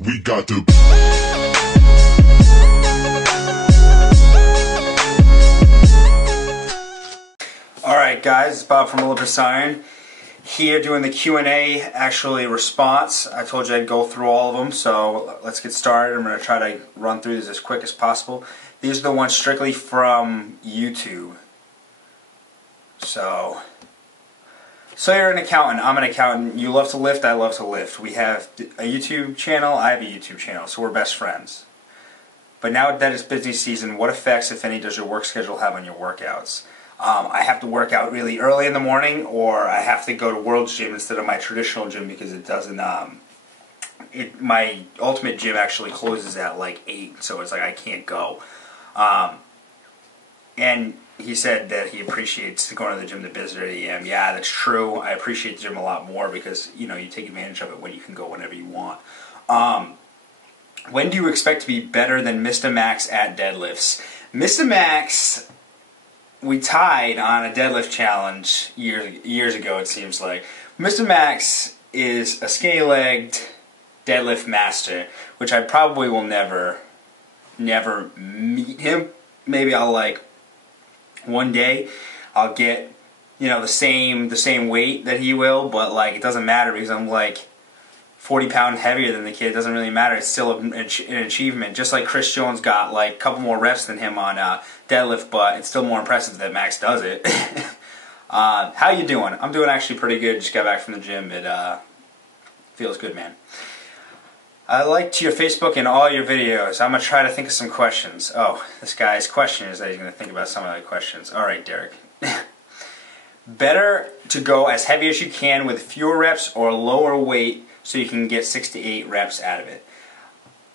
We got to. Alright guys, it's Bob from Olympusiron here doing the Q&A, actually response. I told you I'd go through all of them, so let's get started. I'm going to try to run through this as quick as possible. These are the ones strictly from YouTube. So you're an accountant, I'm an accountant, you love to lift, I love to lift. We have a YouTube channel, I have a YouTube channel, so we're best friends. But now that it's busy season, what effects, if any, does your work schedule have on your workouts? I have to work out really early in the morning, or I have to go to World's Gym instead of my traditional gym because it doesn't, my Ultimate Gym actually closes at like 8, so it's like I can't go. And he said that he appreciates going to the gym the busier I am. Yeah, that's true. I appreciate the gym a lot more because, you know, you take advantage of it when you can go whenever you want. When do you expect to be better than Mr. Maxx at deadlifts? Mr. Maxx, we tied on a deadlift challenge years ago, it seems like. Mr. Maxx is a skinny-legged deadlift master, which I probably will never meet him. Maybe I'll like one day I'll get, you know, the same weight that he will, but like it doesn't matter because I'm like 40 pounds heavier than the kid. It doesn't really matter. It's still an achievement. Just like Chris Jones got like a couple more reps than him on deadlift, but it's still more impressive that Max does it. How you doing? I'm doing actually pretty good. Just got back from the gym. It feels good, man. I liked your Facebook and all your videos. I'm going to try to think of some questions. Oh, this guy's question is that he's going to think about some of the questions. Alright, Derek. Better to go as heavy as you can with fewer reps or lower weight so you can get 6 to 8 reps out of it.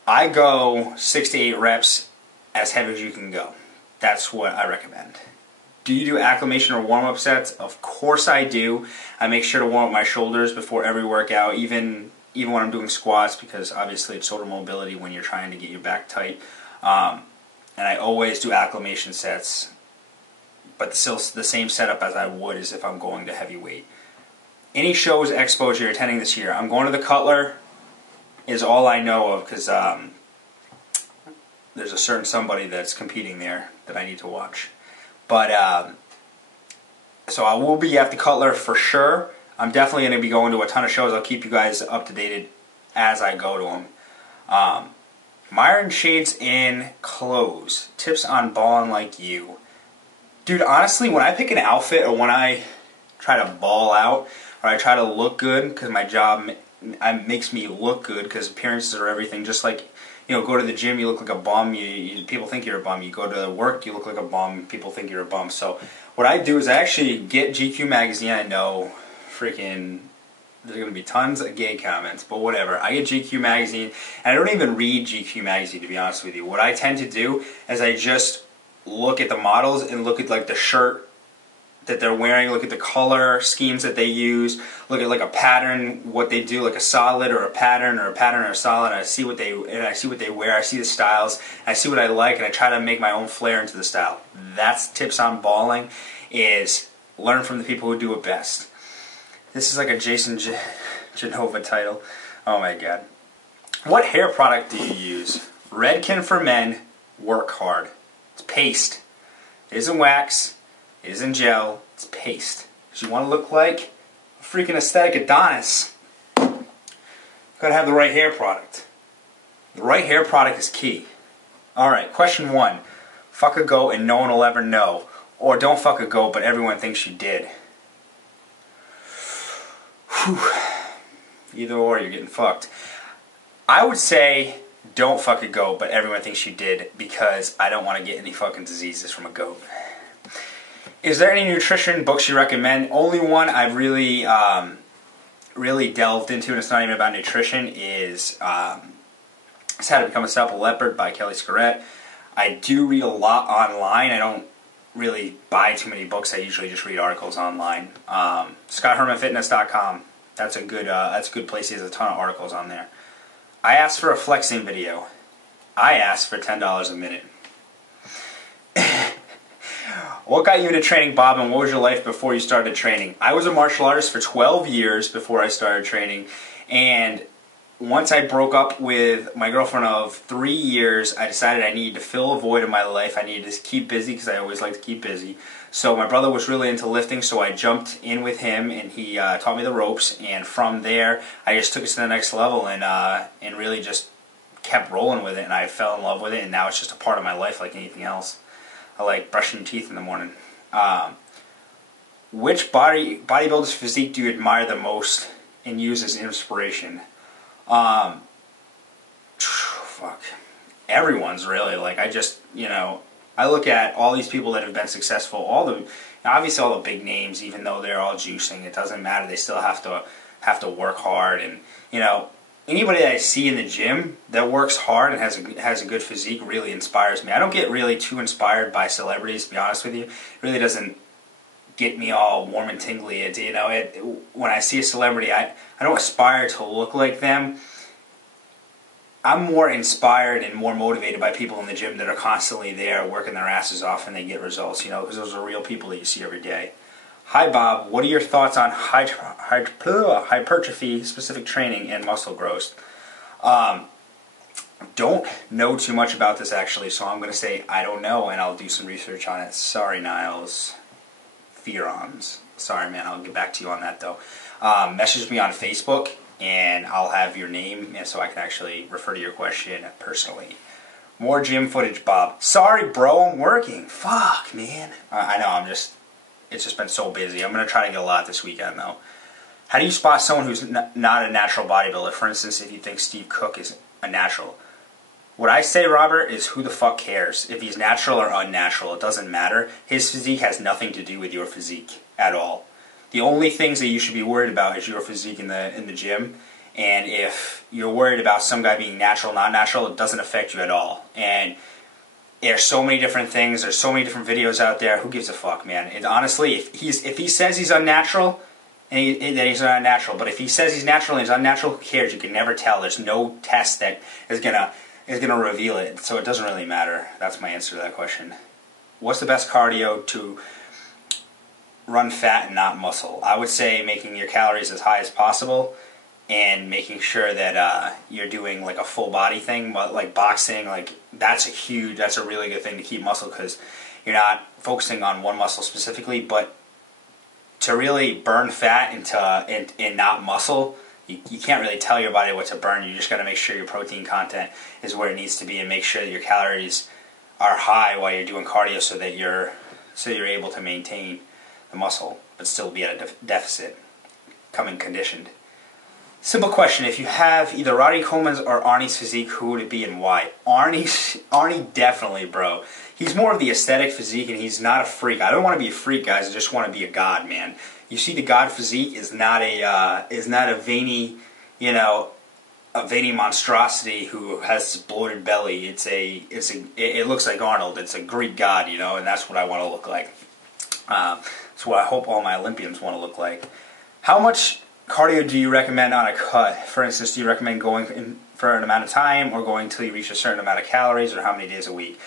I go 6 to 8 reps as heavy as you can go. That's what I recommend. Do you do acclimation or warm-up sets? Of course I do. I make sure to warm up my shoulders before every workout, even when I'm doing squats, because obviously it's shoulder mobility when you're trying to get your back tight. And I always do acclimation sets, but still the same setup as I would as if I'm going to heavyweight. Any shows, expos you're attending this year? I'm going to the Cutler, is all I know of, because there's a certain somebody that's competing there that I need to watch. But, so I will be at the Cutler for sure. I'm definitely going to be going to a ton of shows. I'll keep you guys up to date as I go to them. Myron shades and clothes. Tips on balling like you. Dude, honestly, when I pick an outfit or when I try to ball out or I try to look good, because my job makes me look good because appearances are everything. Just like, you know, go to the gym, you look like a bum. People think you're a bum. You go to work, you look like a bum. People think you're a bum. So what I do is I actually get GQ magazine. I know freaking there's going to be tons of gay comments, but whatever. I get GQ magazine, and I don't even read GQ magazine, to be honest with you. What I tend to do is I just look at the models and look at like the shirt that they're wearing, look at the color schemes that they use, look at like a pattern, what they do, like a solid or a pattern or a solid, and I see what they wear, I see the styles, I see what I like, and I try to make my own flair into the style. That's tips on balling, is learn from the people who do it best. This is like a Jason Genova title. Oh my god. What hair product do you use? Redken for men. Work hard. It's paste. It isn't wax. It isn't gel. It's paste. Because you want to look like a freaking aesthetic Adonis. Gotta have the right hair product. The right hair product is key. Alright, question 1. Fuck a goat and no one will ever know. Or don't fuck a goat but everyone thinks you did. Whew. Either or, you're getting fucked. I would say don't fuck a goat, but everyone thinks you did, because I don't want to get any fucking diseases from a goat. Is there any nutrition books you recommend? Only one I've really delved into, and it's not even about nutrition, is How to Become a Supple Leopard by Kelly Scarrett. I do read a lot online. I don't really buy too many books. I usually just read articles online. ScottHermanFitness.com. That's a good place. He has a ton of articles on there. I asked for a flexing video. I asked for $10 a minute. What got you into training, Bob, and what was your life before you started training? I was a martial artist for 12 years before I started training, and once I broke up with my girlfriend of 3 years, I decided I needed to fill a void in my life. I needed to keep busy because I always like to keep busy. So my brother was really into lifting, so I jumped in with him, and he taught me the ropes. And from there, I just took it to the next level and really just kept rolling with it. And I fell in love with it, and now it's just a part of my life like anything else. I like brushing your teeth in the morning. Which bodybuilder's physique do you admire the most and use as inspiration? Fuck. Everyone's really. Like, I just, I look at all these people that have been successful, obviously all the big names, even though they're all juicing, it doesn't matter. They still have to work hard, and, anybody that I see in the gym that works hard and has a good physique really inspires me. I don't get really too inspired by celebrities, to be honest with you. It really doesn't get me all warm and tingly. When I see a celebrity, I don't aspire to look like them. I'm more inspired and more motivated by people in the gym that are constantly there working their asses off and they get results, because those are real people that you see every day. Hi Bob, what are your thoughts on hypertrophy, specific training, and muscle growth? Don't know too much about this actually, so I'm going to say I don't know, and I'll do some research on it. Sorry, Niles. Theorons. Sorry, man, I'll get back to you on that though. Message me on Facebook, and I'll have your name so I can actually refer to your question personally. More gym footage, Bob. Sorry, bro, I'm working. Fuck, man. I know, it's just been so busy. I'm going to try to get a lot this weekend, though. How do you spot someone who's not a natural bodybuilder? For instance, if you think Steve Cook is a natural. What I say, Robert, is who the fuck cares? If he's natural or unnatural, it doesn't matter. His physique has nothing to do with your physique at all. The only things that you should be worried about is your physique in the gym. And if you're worried about some guy being natural, not natural, it doesn't affect you at all. And there's so many different things. There's so many different videos out there. Who gives a fuck, man? And honestly, if he says he's unnatural, then he's not natural. But if he says he's natural and he's unnatural, who cares? You can never tell. There's no test that is gonna reveal it. So it doesn't really matter. That's my answer to that question. What's the best cardio to run fat and not muscle? I would say making your calories as high as possible, and making sure that you're doing like a full body thing, like boxing. Like that's a really good thing to keep muscle, because you're not focusing on one muscle specifically. But to really burn fat and not muscle, you can't really tell your body what to burn. You just got to make sure your protein content is where it needs to be, and make sure that your calories are high while you're doing cardio, so that you're able to maintain the muscle but still be at a deficit, coming conditioned. Simple question: if you have either Roddy Coleman's or Arnie's physique, who would it be and why? Arnie definitely, bro. He's more of the aesthetic physique, and he's not a freak. I don't want to be a freak, guys. I just want to be a god, man. You see, the god physique is not a veiny, a veiny monstrosity who has this bloated belly. It looks like Arnold. It's a Greek god, and that's what I want to look like. That's what I hope all my Olympians want to look like. How much cardio do you recommend on a cut? For instance, do you recommend going in for an amount of time, or going until you reach a certain amount of calories, or how many days a week?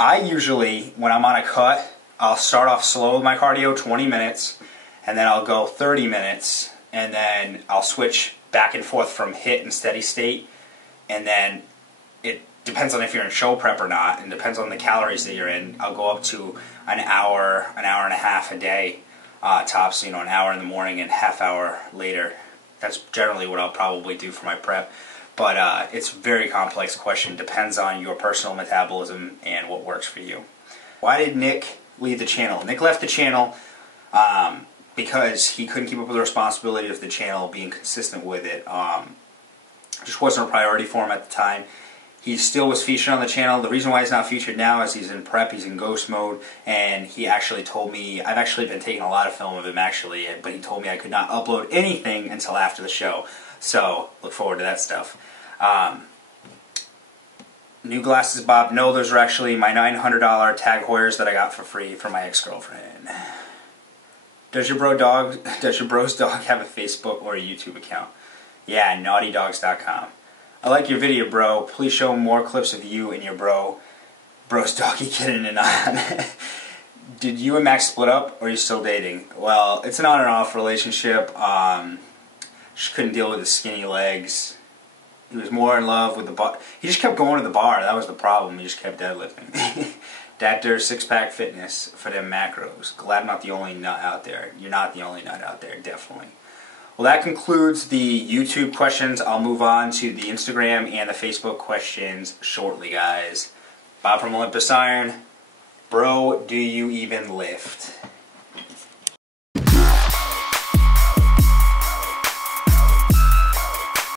I usually, when I'm on a cut, I'll start off slow with my cardio, 20 minutes, and then I'll go 30 minutes, and then I'll switch back and forth from HIIT and steady state, and then it depends on if you're in show prep or not, and depends on the calories that you're in. I'll go up to an hour and a half a day, tops, an hour in the morning and half hour later. That's generally what I'll probably do for my prep. But it's a very complex question. Depends on your personal metabolism and what works for you. Why did Nick leave the channel? Nick left the channel because he couldn't keep up with the responsibility of the channel, being consistent with it. Just wasn't a priority for him at the time. He still was featured on the channel. The reason why he's not featured now is he's in prep, he's in ghost mode, and he actually told me, I've actually been taking a lot of film of him actually, but he told me I could not upload anything until after the show. So, look forward to that stuff. New glasses, Bob. No, those are actually my $900 Tag Heuers that I got for free from my ex-girlfriend. Does your bro's dog have a Facebook or a YouTube account? Yeah, naughtydogs.com. I like your video, bro. Please show more clips of you and your bro's doggy getting it on. Did you and Max split up, or are you still dating? Well, it's an on and off relationship. She couldn't deal with his skinny legs. He was more in love with the bar. He just kept going to the bar. That was the problem. He just kept deadlifting. Dr. Six Pack Fitness for them macros. Glad I'm not the only nut out there. You're not the only nut out there, definitely. Well, that concludes the YouTube questions. I'll move on to the Instagram and the Facebook questions shortly, guys. Bob from Olympusiron. Bro, do you even lift?